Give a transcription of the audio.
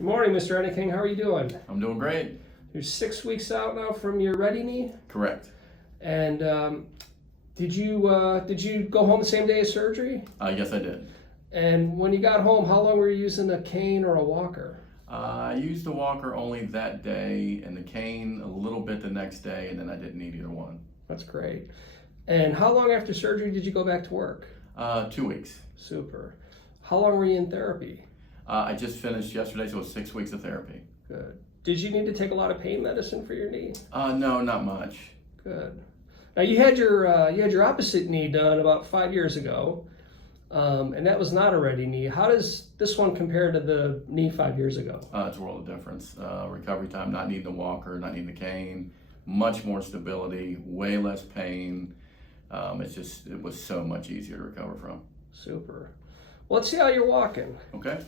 Good morning, Mr. Anything. How are you doing? I'm doing great. You're 6 weeks out now from your ready knee, Correct. and did you go home the same day as surgery? Yes, I did. And when you got home, how long were you using a cane or a walker? I used the walker only that day and the cane a little bit the next day, and then I didn't need either one. That's great. And how long after surgery did you go back to work? 2 weeks. Super. How long were you in therapy? I just finished yesterday, so it was 6 weeks of therapy. Good. Did you need to take a lot of pain medicine for your knee? No, not much. Good. Now you had your opposite knee done about 5 years ago, and that was not a ready knee. How does this one compare to the knee 5 years ago? It's a world of difference. Recovery time, not needing the walker, not needing the cane, much more stability, way less pain. It was so much easier to recover from. Super. Well, let's see how you're walking. Okay.